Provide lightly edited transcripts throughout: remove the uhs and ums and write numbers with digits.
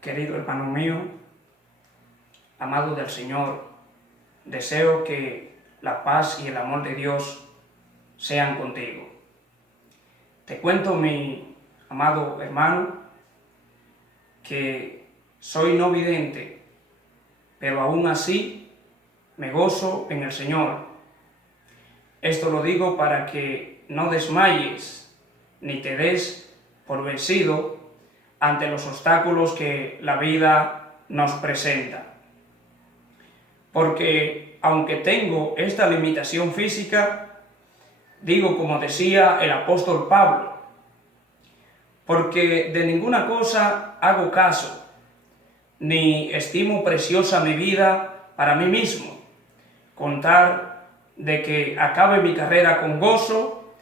Querido hermano mío, amado del Señor, deseo que la paz y el amor de Dios sean contigo. Te cuento, mi amado hermano, que soy no vidente, pero aún así me gozo en el Señor. Esto lo digo para que no desmayes ni te des por vencido ante los obstáculos que la vida nos presenta. Porque aunque tengo esta limitación física, digo como decía el apóstol Pablo, porque de ninguna cosa hago caso, ni estimo preciosa mi vida para mí mismo, contar de que acabe mi carrera con gozo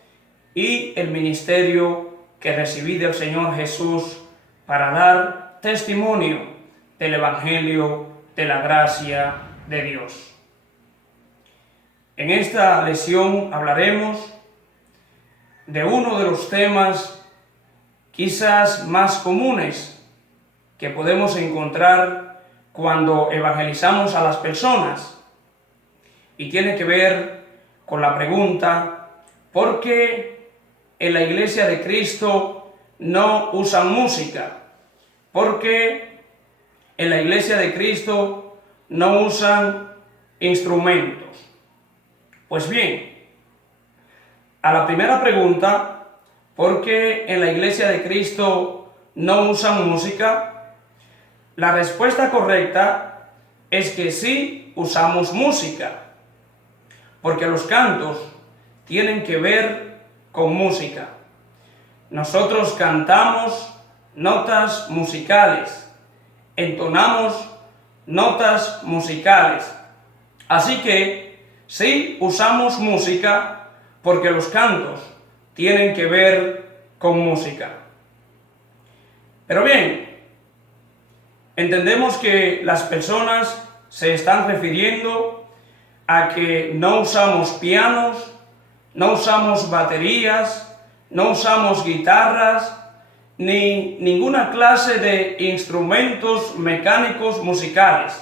y el ministerio que recibí del Señor Jesús para dar testimonio del Evangelio de la gracia de Dios. En esta lección hablaremos de uno de los temas quizás más comunes que podemos encontrar cuando evangelizamos a las personas, y tiene que ver con la pregunta: ¿por qué en la Iglesia de Cristo no usan música? ¿Por qué en la Iglesia de Cristo no usan instrumentos? Pues bien, a la primera pregunta, ¿por qué en la Iglesia de Cristo no usan música?, la respuesta correcta es que sí usamos música, porque los cantos tienen que ver con música. Nosotros cantamos notas musicales, entonamos notas musicales. Así que sí usamos música porque los cantos tienen que ver con música. Pero bien, entendemos que las personas se están refiriendo a que no usamos pianos, no usamos baterías, no usamos guitarras, ni ninguna clase de instrumentos mecánicos musicales.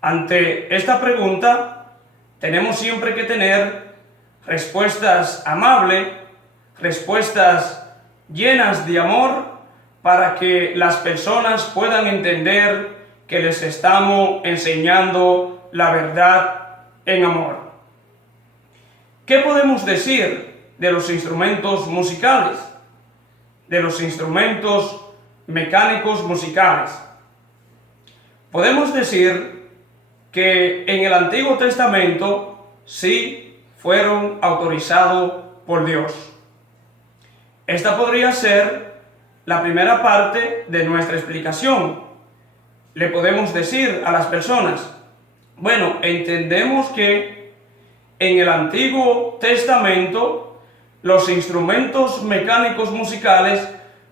Ante esta pregunta, tenemos siempre que tener respuestas amables, respuestas llenas de amor, para que las personas puedan entender que les estamos enseñando la verdad en amor. ¿Qué podemos decir de los instrumentos musicales, de los instrumentos mecánicos musicales? Podemos decir que en el Antiguo Testamento sí fueron autorizados por Dios. Esta podría ser la primera parte de nuestra explicación. Le podemos decir a las personas: bueno, entendemos que en el Antiguo Testamento los instrumentos mecánicos musicales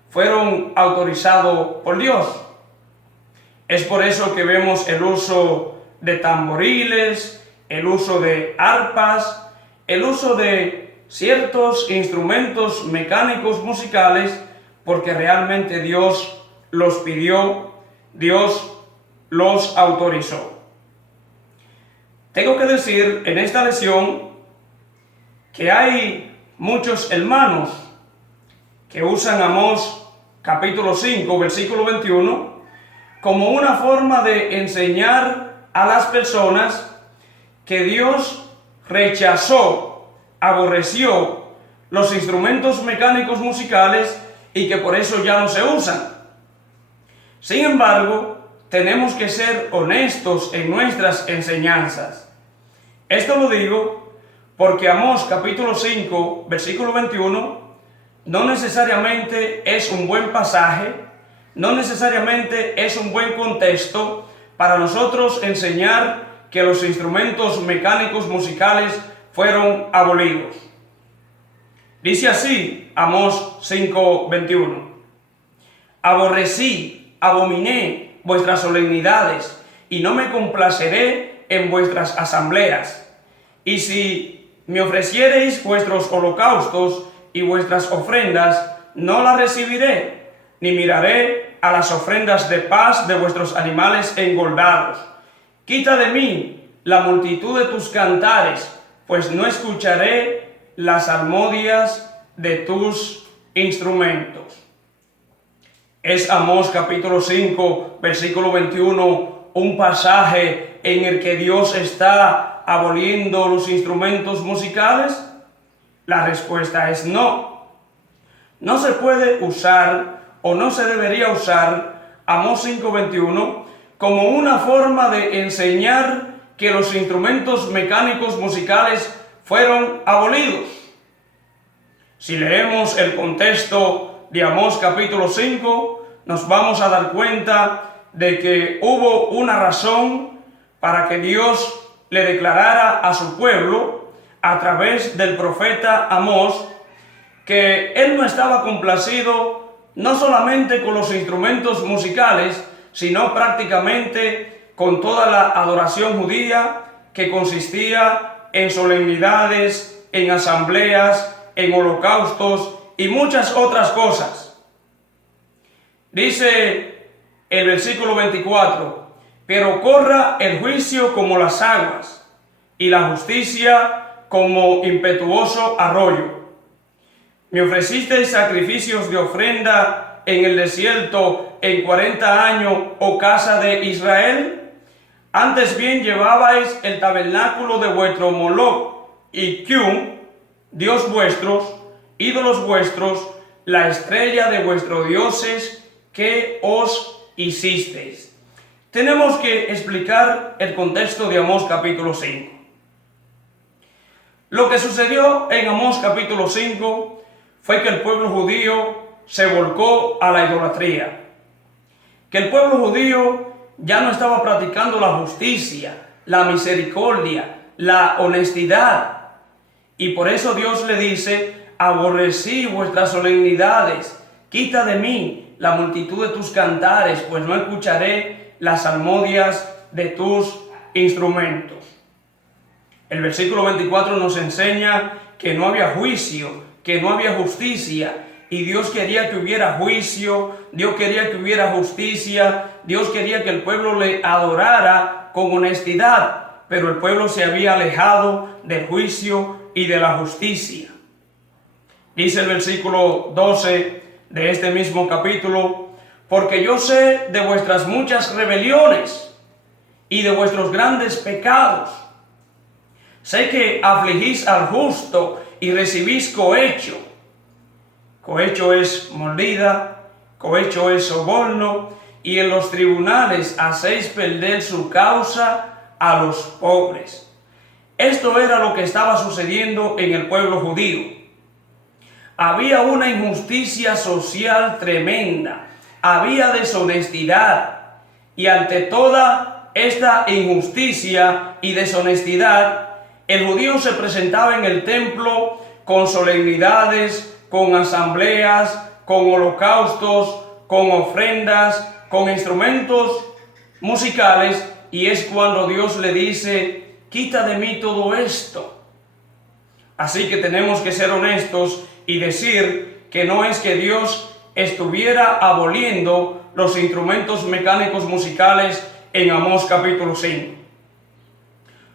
fueron autorizados por Dios. Es por eso que vemos el uso de tamboriles, el uso de arpas, el uso de ciertos instrumentos mecánicos musicales, porque realmente Dios los pidió, Dios los autorizó. Tengo que decir en esta lección que hay muchos hermanos que usan Amós capítulo 5, versículo 21, como una forma de enseñar a las personas que Dios rechazó, aborreció los instrumentos mecánicos musicales y que por eso ya no se usan. Sin embargo, tenemos que ser honestos en nuestras enseñanzas. Esto lo digo porque Amós capítulo 5, versículo 21, no necesariamente es un buen pasaje, no necesariamente es un buen contexto para nosotros enseñar que los instrumentos mecánicos musicales fueron abolidos. Dice así Amós 5:21: aborrecí, abominé vuestras solemnidades, y no me complaceré en vuestras asambleas. Y si me ofreciereis vuestros holocaustos y vuestras ofrendas, no las recibiré, ni miraré a las ofrendas de paz de vuestros animales engordados. Quita de mí la multitud de tus cantares, pues no escucharé las salmodias de tus instrumentos. Es Amós capítulo 5, versículo 21, un pasaje en el que Dios está aboliendo los instrumentos musicales. La respuesta es no. No se puede usar o no se debería usar Amós 5:21 como una forma de enseñar que los instrumentos mecánicos musicales fueron abolidos. Si leemos el contexto de Amós capítulo 5, nos vamos a dar cuenta de que hubo una razón para que Dios le declarara a su pueblo a través del profeta Amós que él no estaba complacido no solamente con los instrumentos musicales, sino prácticamente con toda la adoración judía que consistía en solemnidades, en asambleas, en holocaustos y muchas otras cosas. Dice el versículo 24, pero corra el juicio como las aguas y la justicia como impetuoso arroyo. Me ofrecisteis sacrificios de ofrenda en el desierto en 40 años, oh casa de Israel. Antes bien llevabais el tabernáculo de vuestro Moloc y Kium, Dios vuestros, ídolos vuestros, la estrella de vuestros dioses que os hicisteis. Tenemos que explicar el contexto de Amós capítulo 5. Lo que sucedió en Amós capítulo 5 fue que el pueblo judío se volcó a la idolatría. Que el pueblo judío ya no estaba practicando la justicia, la misericordia, la honestidad. Y por eso Dios le dice, aborrecí vuestras solemnidades, quita de mí la multitud de tus cantares, pues no escucharé las salmodias de tus instrumentos. El versículo 24 nos enseña que no había juicio, que no había justicia, y Dios quería que hubiera juicio, Dios quería que hubiera justicia, Dios quería que el pueblo le adorara con honestidad, pero el pueblo se había alejado del juicio y de la justicia. Dice el versículo 12 de este mismo capítulo, porque yo sé de vuestras muchas rebeliones y de vuestros grandes pecados. Sé que afligís al justo y recibís cohecho. Cohecho es mordida, cohecho es soborno, y en los tribunales hacéis perder su causa a los pobres. Esto era lo que estaba sucediendo en el pueblo judío. Había una injusticia social tremenda, había deshonestidad, y ante toda esta injusticia y deshonestidad, el judío se presentaba en el templo con solemnidades, con asambleas, con holocaustos, con ofrendas, con instrumentos musicales, y es cuando Dios le dice, quita de mí todo esto. Así que tenemos que ser honestos y decir que no es que Dios estuviera aboliendo los instrumentos mecánicos musicales en Amós capítulo 5.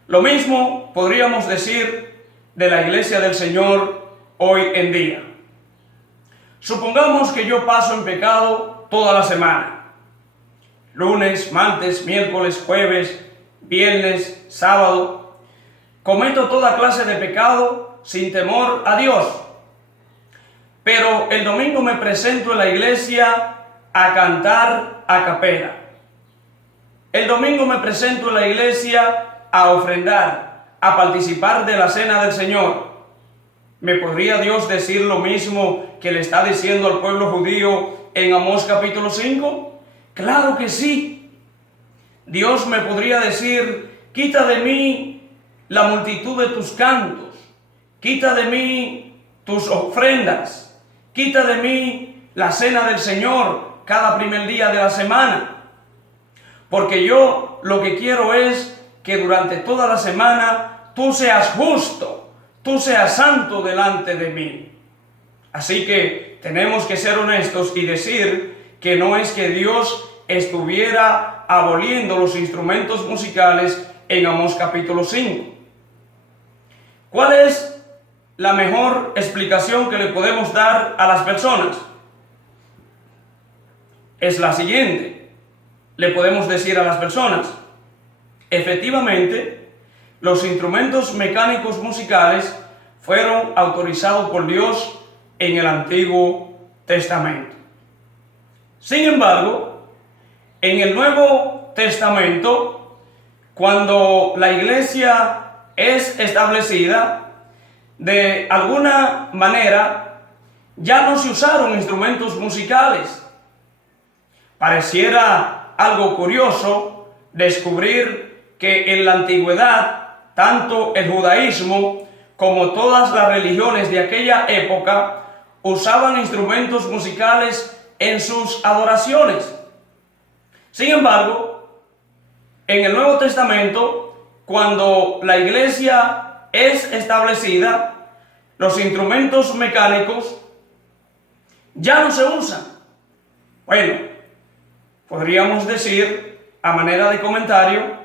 Lo mismo podríamos decir de la iglesia del Señor hoy en día. Supongamos que yo paso en pecado toda la semana. Lunes, martes, miércoles, jueves, viernes, sábado. Cometo toda clase de pecado sin temor a Dios. Pero el domingo me presento en la iglesia a cantar a capela. El domingo me presento en la iglesia a ofrendar, a participar de la cena del Señor. ¿Me podría Dios decir lo mismo que le está diciendo al pueblo judío en Amós capítulo 5? Claro que sí. Dios me podría decir, quita de mí la multitud de tus cantos, quita de mí tus ofrendas, quita de mí la cena del Señor cada primer día de la semana. Porque yo lo que quiero es que durante toda la semana tú seas justo, tú seas santo delante de mí. Así que tenemos que ser honestos y decir que no es que Dios estuviera aboliendo los instrumentos musicales en Amós capítulo 5. ¿Cuál es la mejor explicación que le podemos dar a las personas? Es la siguiente. Le podemos decir a las personas: efectivamente, los instrumentos mecánicos musicales fueron autorizados por Dios en el Antiguo Testamento. Sin embargo, en el Nuevo Testamento, cuando la iglesia es establecida, de alguna manera ya no se usaron instrumentos musicales. Pareciera algo curioso descubrir que en la antigüedad, tanto el judaísmo como todas las religiones de aquella época usaban instrumentos musicales en sus adoraciones. Sin embargo, en el Nuevo Testamento, cuando la iglesia es establecida, los instrumentos mecánicos ya no se usan. Bueno, podríamos decir, a manera de comentario,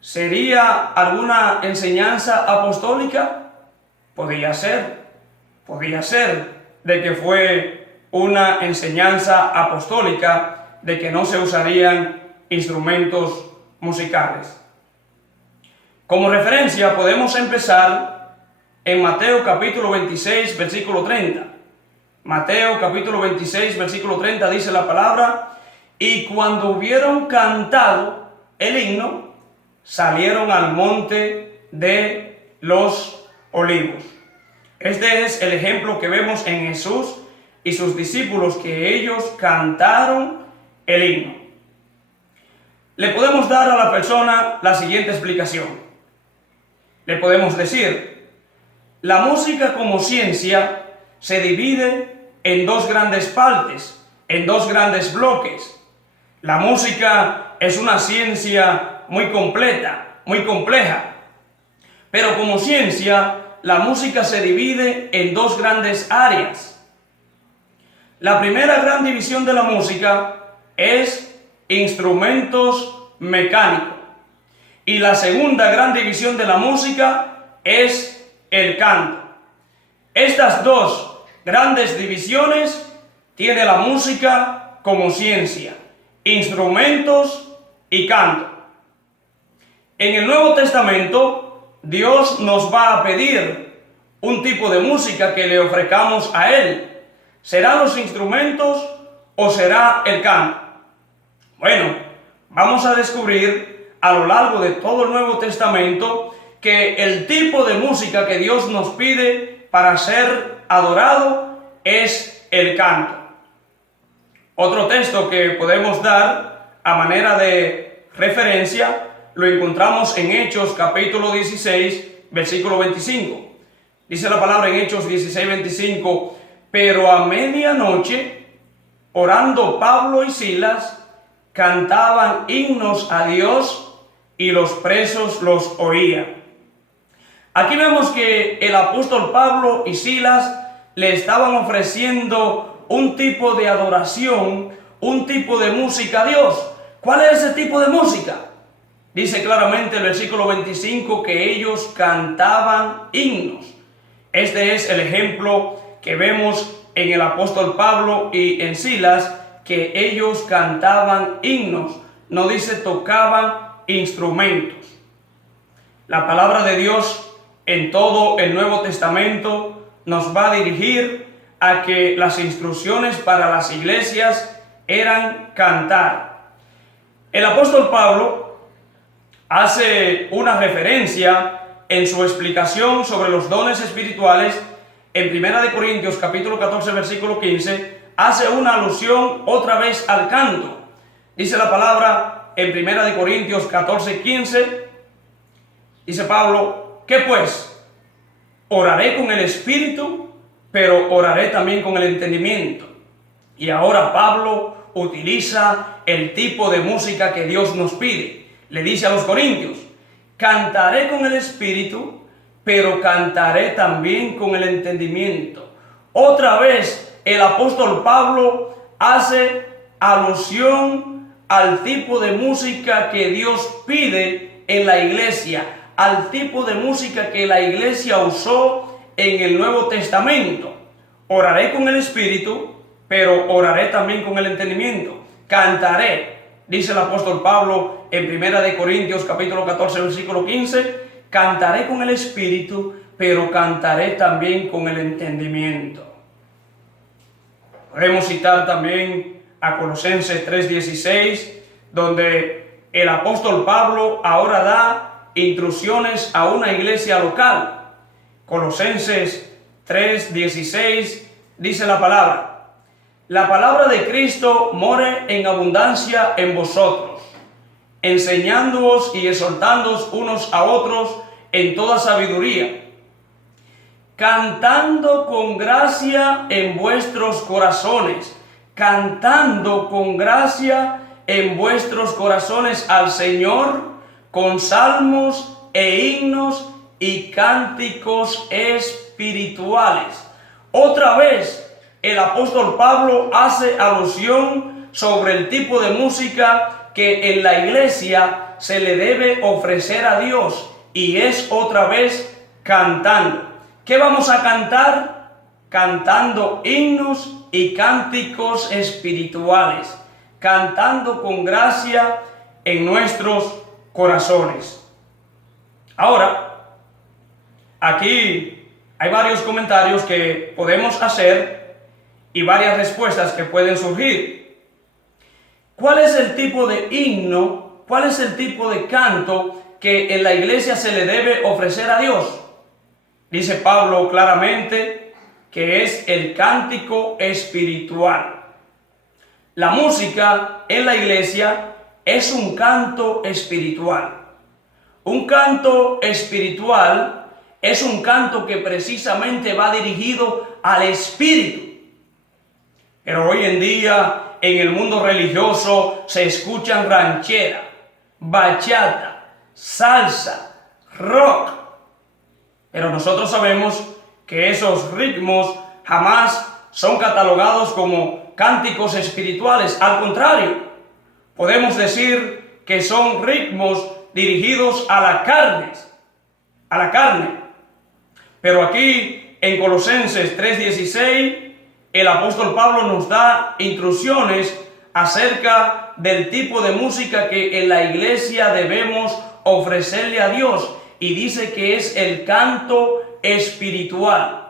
¿sería alguna enseñanza apostólica? Podría ser de que fue una enseñanza apostólica de que no se usarían instrumentos musicales. Como referencia podemos empezar en Mateo capítulo 26, versículo 30. Mateo capítulo 26, versículo 30 dice la palabra: y cuando hubieron cantado el himno, salieron al monte de los olivos. Este es el ejemplo que vemos en Jesús y sus discípulos, que ellos cantaron el himno. Le podemos dar a la persona la siguiente explicación. Le podemos decir: la música como ciencia se divide en dos grandes partes, en dos grandes bloques. La música es una ciencia muy completa, muy compleja, pero como ciencia, la música se divide en dos grandes áreas. La primera gran división de la música es instrumentos mecánicos, y la segunda gran división de la música es el canto. Estas dos grandes divisiones tiene la música como ciencia: instrumentos y canto. En el Nuevo Testamento, Dios nos va a pedir un tipo de música que le ofrezcamos a Él. ¿Serán los instrumentos o será el canto? Bueno, vamos a descubrir a lo largo de todo el Nuevo Testamento que el tipo de música que Dios nos pide para ser adorado es el canto. Otro texto que podemos dar a manera de referencia lo encontramos en Hechos capítulo 16, versículo 25. Dice la palabra en Hechos 16, 25: pero a medianoche, orando Pablo y Silas, cantaban himnos a Dios y los presos los oían. Aquí vemos que el apóstol Pablo y Silas le estaban ofreciendo un tipo de adoración, un tipo de música a Dios. ¿Cuál es ese tipo de música? Dice claramente el versículo 25 que ellos cantaban himnos. Este es el ejemplo que vemos en el apóstol Pablo y en Silas, que ellos cantaban himnos, no dice tocaban instrumentos. La palabra de Dios en todo el Nuevo Testamento nos va a dirigir a que las instrucciones para las iglesias eran cantar. El apóstol Pablo hace una referencia en su explicación sobre los dones espirituales en 1 Corintios capítulo 14 versículo 15, hace una alusión otra vez al canto. Dice la palabra en 1 Corintios 14, 15, dice Pablo: ¿qué pues? Oraré con el espíritu, pero oraré también con el entendimiento. Y ahora Pablo utiliza el tipo de música que Dios nos pide. Le dice a los corintios: cantaré con el espíritu, pero cantaré también con el entendimiento. Otra vez el apóstol Pablo hace alusión al tipo de música que Dios pide en la iglesia, al tipo de música que la iglesia usó en el Nuevo Testamento. Oraré con el espíritu, pero oraré también con el entendimiento. Cantaré, dice el apóstol Pablo en 1 Corintios capítulo 14, versículo 15, cantaré con el espíritu, pero cantaré también con el entendimiento. Podemos citar también a Colosenses 3:16, donde el apóstol Pablo ahora da instrucciones a una iglesia local. Colosenses 3:16 dice la palabra de Cristo more en abundancia en vosotros, enseñándoos y exhortándoos unos a otros en toda sabiduría, cantando con gracia en vuestros corazones, cantando con gracia en vuestros corazones al Señor, con salmos e himnos y cánticos espirituales. Otra vez, el apóstol Pablo hace alusión sobre el tipo de música que en la iglesia se le debe ofrecer a Dios, y es otra vez cantando. ¿Qué vamos a cantar? Cantando himnos y cánticos espirituales, cantando con gracia en nuestros corazones. Ahora, aquí hay varios comentarios que podemos hacer y varias respuestas que pueden surgir. ¿Cuál es el tipo de himno? ¿Cuál es el tipo de canto que en la iglesia se le debe ofrecer a Dios? Dice Pablo claramente que es el cántico espiritual. La música en la iglesia es un canto espiritual. Un canto espiritual es un canto que precisamente va dirigido al espíritu. Pero hoy en día en el mundo religioso se escuchan ranchera, bachata, salsa, rock. Pero nosotros sabemos que esos ritmos jamás son catalogados como cánticos espirituales. Al contrario, podemos decir que son ritmos dirigidos a la carne. Pero aquí en Colosenses 3:16, el apóstol Pablo nos da instrucciones acerca del tipo de música que en la iglesia debemos ofrecerle a Dios, y dice que es el canto espiritual.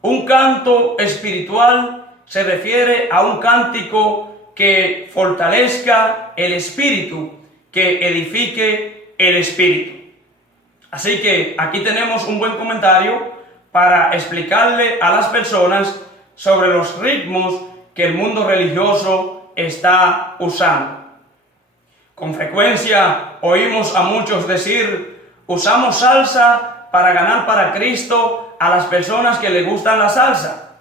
Un canto espiritual se refiere a un cántico que fortalezca el espíritu, que edifique el espíritu. Así que aquí tenemos un buen comentario para explicarle a las personas sobre los ritmos que el mundo religioso está usando. Con frecuencia oímos a muchos decir: usamos salsa para ganar para Cristo a las personas que les gustan la salsa.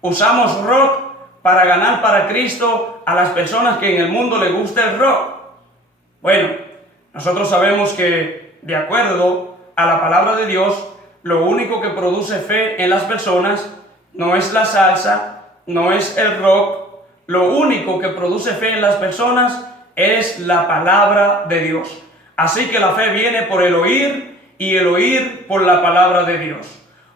Usamos rock para ganar para Cristo a las personas que en el mundo les gusta el rock. Bueno, nosotros sabemos que, de acuerdo a la palabra de Dios, lo único que produce fe en las personas no es la salsa, no es el rock. Lo único que produce fe en las personas es la palabra de Dios. Así que la fe viene por el oír, y el oír por la palabra de Dios.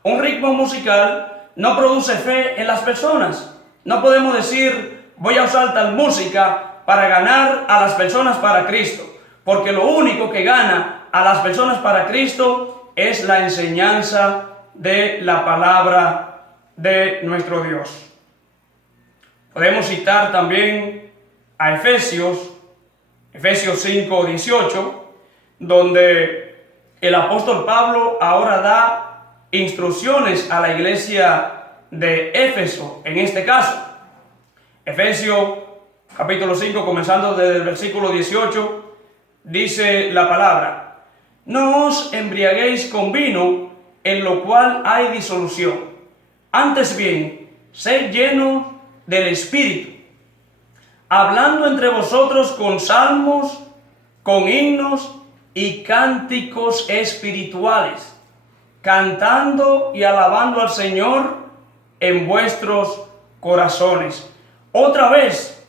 Un ritmo musical no produce fe en las personas. No podemos decir: voy a usar tal música para ganar a las personas para Cristo, porque lo único que gana a las personas para Cristo es la enseñanza de la palabra de nuestro Dios. Podemos citar también a Efesios 5:18, donde el apóstol Pablo ahora da instrucciones a la iglesia de Éfeso, en este caso. Efesios capítulo 5, comenzando desde el versículo 18, dice la palabra: no os embriaguéis con vino, en lo cual hay disolución. Antes bien, sed llenos del Espíritu, hablando entre vosotros con salmos, con himnos y cánticos espirituales, cantando y alabando al Señor en vuestros corazones. Otra vez,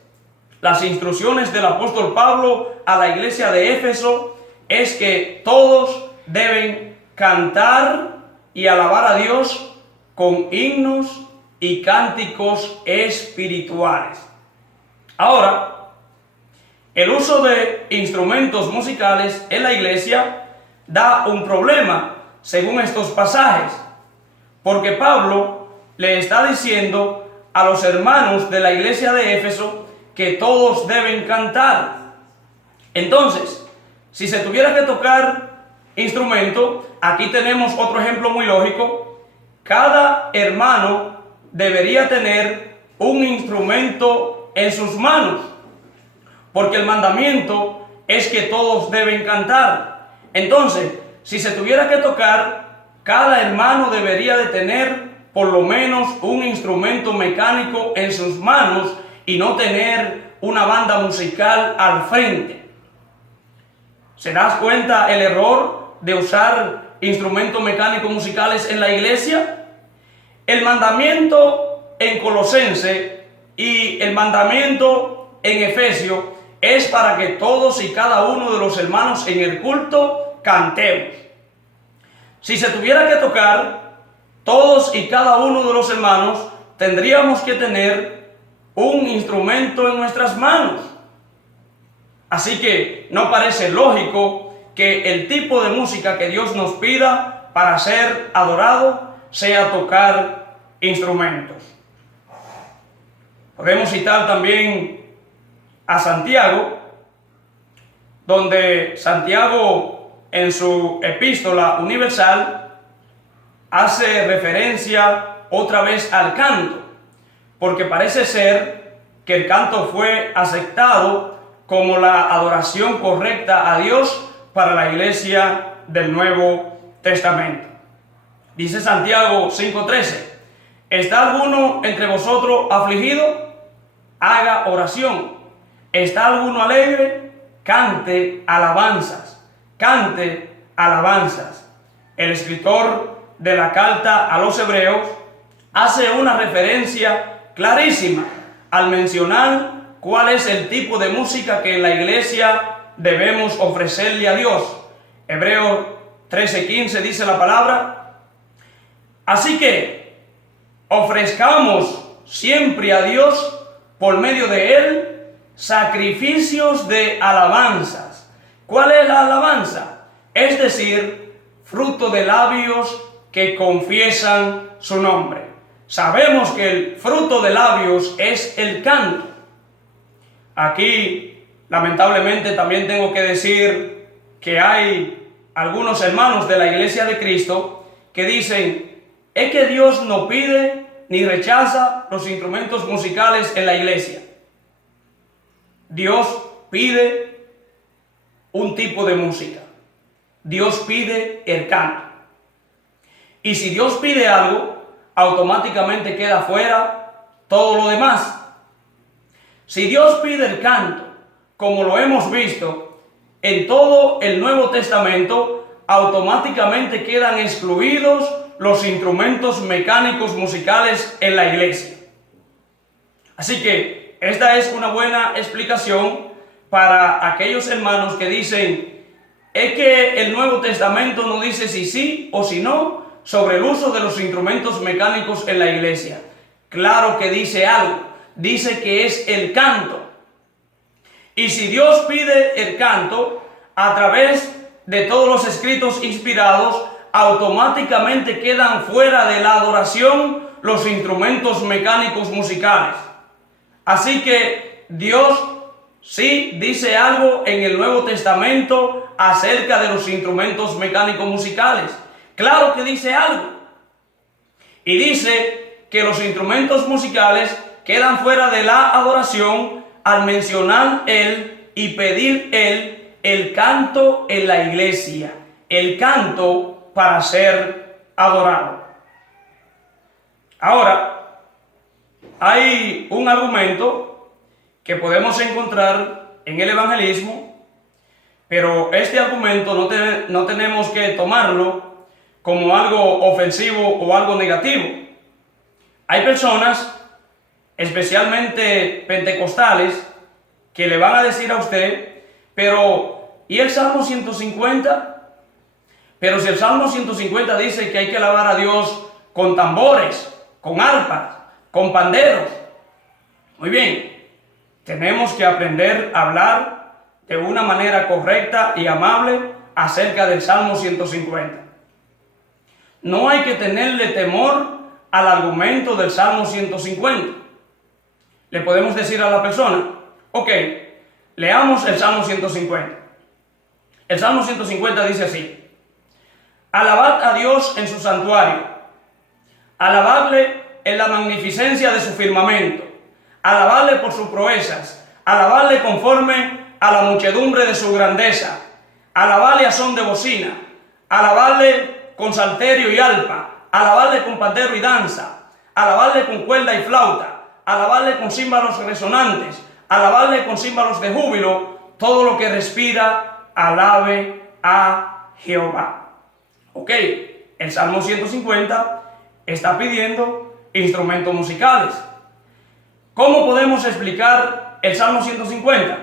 las instrucciones del apóstol Pablo a la iglesia de Éfeso es que todos deben cantar y alabar a Dios con himnos y cánticos espirituales. Ahora, el uso de instrumentos musicales en la iglesia da un problema según estos pasajes, porque Pablo le está diciendo a los hermanos de la iglesia de Éfeso que todos deben cantar. Entonces, si se tuviera que tocar instrumento, aquí tenemos otro ejemplo muy lógico. Cada hermano debería tener un instrumento en sus manos, porque el mandamiento es que todos deben cantar. Entonces, si se tuviera que tocar, cada hermano debería de tener por lo menos un instrumento mecánico en sus manos y no tener una banda musical al frente. ¿Se das cuenta el error de usar instrumentos mecánicos musicales en la iglesia? El mandamiento en Colosense y el mandamiento en Efesio es para que todos y cada uno de los hermanos en el culto cantemos. Si se tuviera que tocar, todos y cada uno de los hermanos tendríamos que tener un instrumento en nuestras manos. Así que no parece lógico que el tipo de música que Dios nos pida para ser adorado sea tocar instrumentos. Podemos citar también a Santiago, donde Santiago en su epístola universal hace referencia otra vez al canto, porque parece ser que el canto fue aceptado como la adoración correcta a Dios para la iglesia del Nuevo Testamento. Dice Santiago 5:13, ¿está alguno entre vosotros afligido? Haga oración. ¿Está alguno alegre? Cante alabanzas. Cante alabanzas. El escritor de la carta a los Hebreos hace una referencia clarísima al mencionar cuál es el tipo de música que en la iglesia debemos ofrecerle a Dios. Hebreos 13:15 dice la palabra: así que ofrezcamos siempre a Dios por medio de Él sacrificios de alabanzas. ¿Cuál es la alabanza? Es decir, fruto de labios que confiesan su nombre. Sabemos que el fruto de labios es el canto. Aquí, lamentablemente, también tengo que decir que hay algunos hermanos de la Iglesia de Cristo que dicen, es que Dios no pide ni rechaza los instrumentos musicales en la iglesia. Dios pide un tipo de música. Dios pide el canto. Y si Dios pide algo, automáticamente queda fuera todo lo demás. Si Dios pide el canto, como lo hemos visto en todo el Nuevo Testamento, automáticamente quedan excluidos los instrumentos mecánicos musicales en la iglesia. Así que esta es una buena explicación para aquellos hermanos que dicen, es que el Nuevo Testamento no dice si sí o si no sobre el uso de los instrumentos mecánicos en la iglesia. Claro que dice algo, dice que es el canto. Y si Dios pide el canto a través de todos los escritos inspirados, automáticamente quedan fuera de la adoración los instrumentos mecánicos musicales. Así que Dios sí dice algo en el Nuevo Testamento acerca de los instrumentos mecánicos musicales. Claro que dice algo. Y dice que los instrumentos musicales quedan fuera de la adoración al mencionar Él y pedir Él el canto en la iglesia. El canto para ser adorado. Ahora, hay un argumento que podemos encontrar en el evangelismo, pero este argumento no tenemos que tomarlo como algo ofensivo o algo negativo. Hay personas, especialmente pentecostales, que le van a decir a usted, pero ¿y el Salmo 150? Pero si el Salmo 150 dice que hay que alabar a Dios con tambores, con arpas, con panderos. Muy bien, tenemos que aprender a hablar de una manera correcta y amable acerca del Salmo 150. No hay que tenerle temor al argumento del Salmo 150. Le podemos decir a la persona, ok, leamos el Salmo 150. El Salmo 150 dice así: alabad a Dios en su santuario, alabadle en la magnificencia de su firmamento, alabadle por sus proezas, alabadle conforme a la muchedumbre de su grandeza, alabadle a son de bocina, alabadle con salterio y arpa, alabadle con pandero y danza, alabadle con cuerda y flauta, alabadle con címbalos resonantes, alabadle con címbalos de júbilo. Todo lo que respira, alabe a Jehová. Ok, el Salmo 150 está pidiendo instrumentos musicales. ¿Cómo podemos explicar el Salmo 150?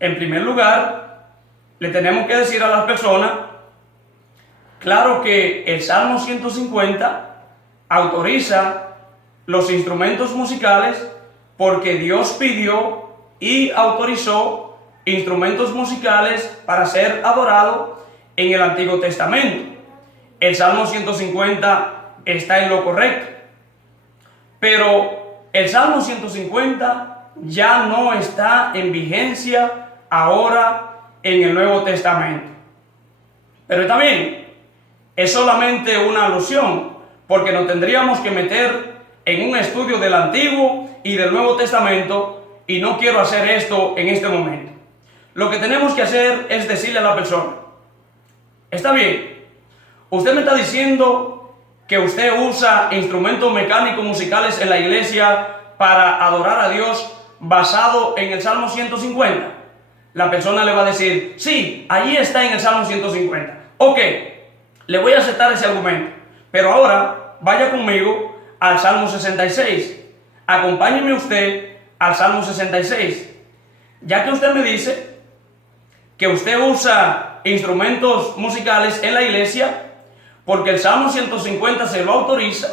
En primer lugar, le tenemos que decir a las personas, claro que el Salmo 150 autoriza los instrumentos musicales porque Dios pidió y autorizó instrumentos musicales para ser adorados en el Antiguo Testamento. El Salmo 150 está en lo correcto, pero el Salmo 150 ya no está en vigencia ahora en el Nuevo Testamento. Pero también es solamente una alusión, porque nos tendríamos que meter en un estudio del Antiguo y del Nuevo Testamento, y no quiero hacer esto en este momento. Lo que tenemos que hacer es decirle a la persona, está bien, usted me está diciendo que usted usa instrumentos mecánicos musicales en la iglesia para adorar a Dios basado en el Salmo 150. La persona le va a decir, sí, allí está en el Salmo 150. Ok, le voy a aceptar ese argumento, pero ahora vaya conmigo al Salmo 66. Acompáñeme usted al Salmo 66. Ya que usted me dice que usted usa instrumentos musicales en la iglesia porque el Salmo 150 se lo autoriza,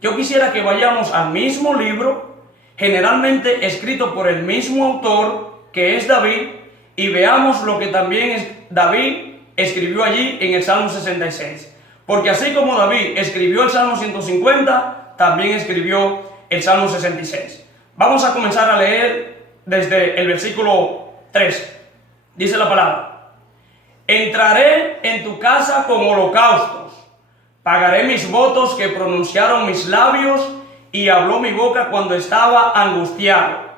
yo quisiera que vayamos al mismo libro, generalmente escrito por el mismo autor, que es David, y veamos lo que también David escribió allí en el Salmo 66. Porque así como David escribió el Salmo 150, también escribió el Salmo 66. Vamos a comenzar a leer desde el versículo 3. Dice la palabra: entraré en tu casa con holocaustos, pagaré mis votos que pronunciaron mis labios y habló mi boca cuando estaba angustiado.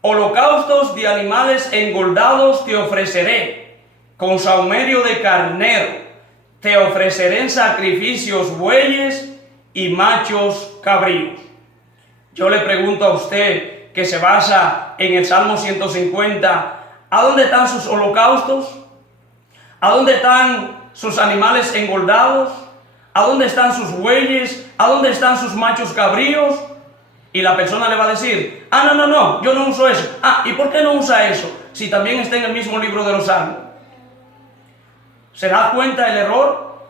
Holocaustos de animales engordados te ofreceré, con sahumerio de carnero, te ofreceré en sacrificios bueyes y machos cabríos. Yo le pregunto a usted, que se basa en el Salmo 150, ¿a dónde están sus holocaustos? ¿A dónde están sus animales engordados? ¿A dónde están sus bueyes? ¿A dónde están sus machos cabríos? Y la persona le va a decir, no, yo no uso eso. ¿Y por qué no usa eso? Si también está en el mismo libro de los Salmos. ¿Se da cuenta el error?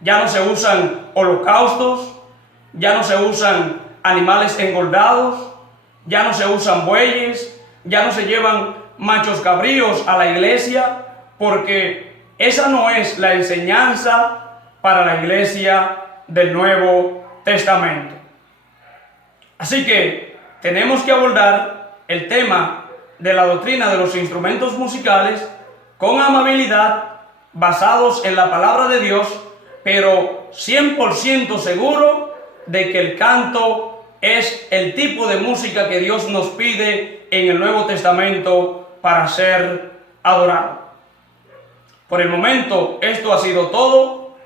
Ya no se usan holocaustos, ya no se usan animales engordados, ya no se usan bueyes, ya no se llevan machos cabríos a la iglesia, porque esa no es la enseñanza para la iglesia del Nuevo Testamento. Así que tenemos que abordar el tema de la doctrina de los instrumentos musicales con amabilidad, basados en la palabra de Dios, pero 100% seguro de que el canto es el tipo de música que Dios nos pide en el Nuevo Testamento para ser adorado. Por el momento, esto ha sido todo.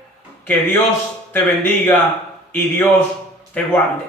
Que Dios te bendiga y Dios te guarde.